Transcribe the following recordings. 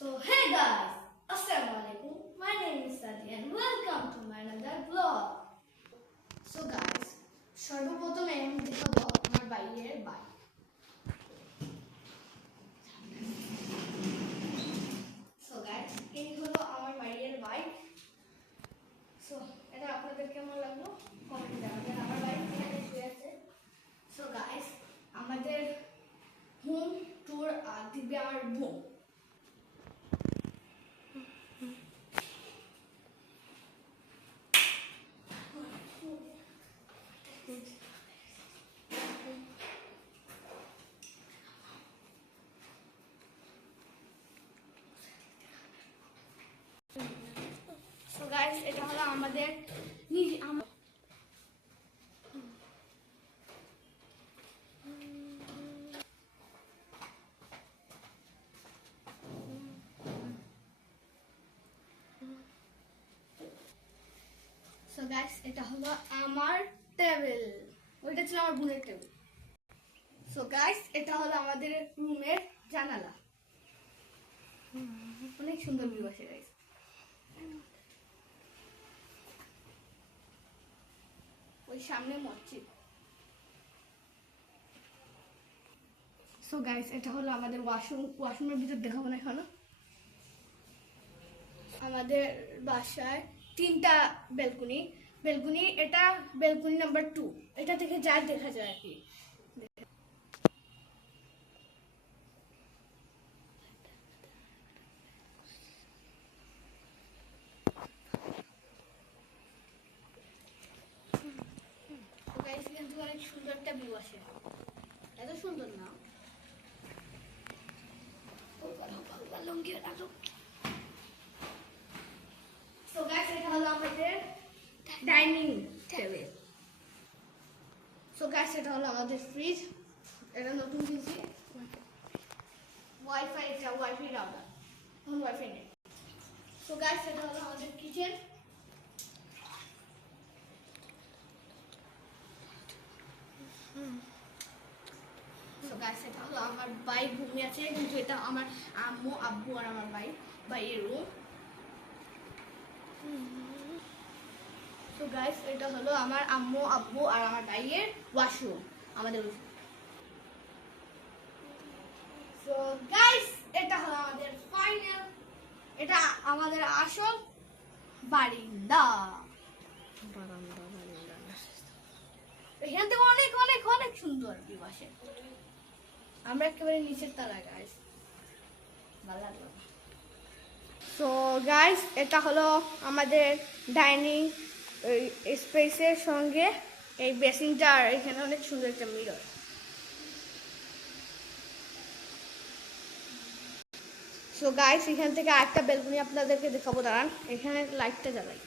So hey guys, Assalamualaikum. My name is Sadi and welcome to my another vlog. So guys, সর্বপ্রথমে আমি দেখাবো আমার বাইরের bike. So guys, এই হলো আমার বাইরের বাইক। So এটা আপনাদের কেমন লাগলো কমেন্টে জানাবেন। আমার বাইক এখানে শুয়ে আছে। So guys, আমাদের হোম ট্যুর দিবে আমার বোন। So guys, এটা হলো আমাদের So guys, এটা হলো আমার টেবিল। ওইটা ছিল আমার বোনের টেবিল। So guys, এটা হলো আমাদের রুমের জানালা। অনেক সুন্দর ভিউ আসে গাইস। ওই সামনে মসজিদ। So guys, এটা হলো আমাদের ওয়াশরুমের ভিতর দেখাবো না এখনো। আমাদের বাসায় 3টা বেলকনি এটা বেলকনি নাম্বার 2 এটা থেকে যা দেখা যায় আর কি। গাইস এখান থেকে অনেক সুন্দর একটা ভিউ আসে। এত সুন্দর না So guys, এটা হলো আমাদের ডাইনিং টেবিল। So guys, এটা হলো আমাদের ফ্রিজ। এটা নতুন কিনছি। Wifi router. এখন ওয়াইফাই নেই। So guys, এটা হলো আমাদের কিচেন। So guys, এটা হলো আমার বাইক ঘুমিয়ে আছে কিন্তু এটা আমার আম্মু আব্বু আর আমার ভাইয়ের রুম। So guys, এটা হলো আমার আম্মু আব্বু আর আমার ভাইয়ের ওয়াশরুম আমাদের। So guys, এটা হলো আমাদের ফাইনাল, এটা আমাদের আসল বারান্দা। এখান থেকে অনেক অনেক অনেক সুন্দর ভিউ আসে। আমরা একেবারে নিচের তলায় গাইস, ভালো লাগলো। সো গাইস, এটা হলো আমাদের ডাইনিং স্পেসের সঙ্গে এই বেসিনটা, আর এখানে অনেক সুন্দর একটা মিরর। সো গাইস, এখান থেকে আরেকটা বেলকনি আপনাদেরকে দেখাবো, দাঁড়ান এখানে লাইটটা জ্বালাই।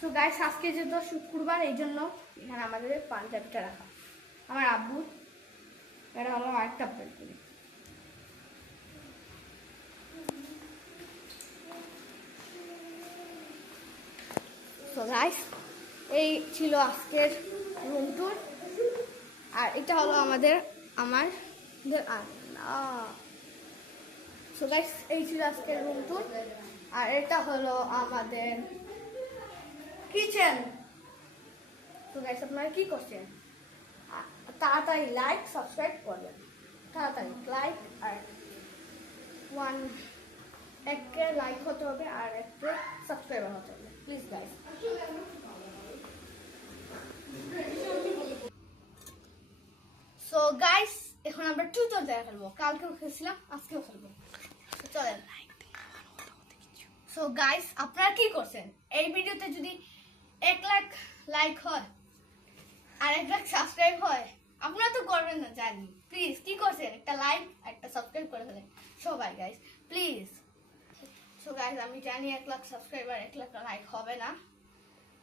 সো গাইস, আজকে যেহেতু শুক্রবার এই জন্য এখানে আমাদের পাঞ্জাবিটা রাখা আমার আব্বু। এটা হলো আরেকটা বেলকনি। সো গাইস, এই ছিল আজকের রুম ট্যুর। আর এটা হলো আমার সো গাইস, এই ছিল আজকের রুম ট্যুর। আর এটা হলো আমাদের কিচেন। তো গাইস, আপনারা কি করছেন? তাড়াতাড়ি লাইক সাবস্ক্রাইব করবেন, তাড়াতাড়ি লাইক। আর একটা লাইক হতে হবে আর একটা সাবস্ক্রাইবার হতে হবে, প্লিজ গাইস। সো গাইস, এখন আমরা টুইটার দেখা ফেলবো। কালকেও খেলছিলাম, আজকেও খেলবো। চলেন। সো গাইস, আপনারা কি করছেন? এই ভিডিওতে যদি 1 লাখ লাইক হয় আর 1 লাখ সাবস্ক্রাইব হয়, আপনারা তো করবেন না জানি। প্লিজ কি করছেন? একটা লাইক একটা সাবস্ক্রাইব করে ফেলেন সবাই গাইস, প্লিজ। সো গাইস, আমি জানি 1 লাখ সাবস্ক্রাইবার 1 লাখ লাইক হবে না।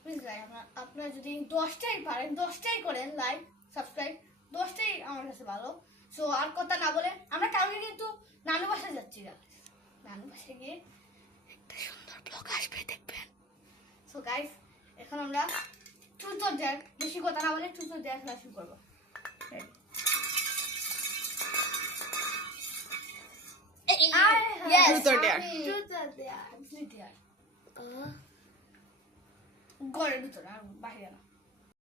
প্লিজ গাইস, আপনারা যদি 10টাই পারেন 10টাই করেন লাইক সাবস্ক্রাইব, 10টাই আমার কাছে ভালো। সো আর কথা না বলে আমরা কালকে কিন্তু নানু বাসায় যাচ্ছি। নানু বাসায় গিয়ে একটা সুন্দর ব্লগ আসবে, দেখবেন। সো গাইস, এখন আমরা চুতর দেখ, বেশি কথা না বলে চুতর দেখ শুরু করবো। Yes, Truth or dare? Truth or dare? Truth or dare? ঘরের ভিতরে আর বাইরে না।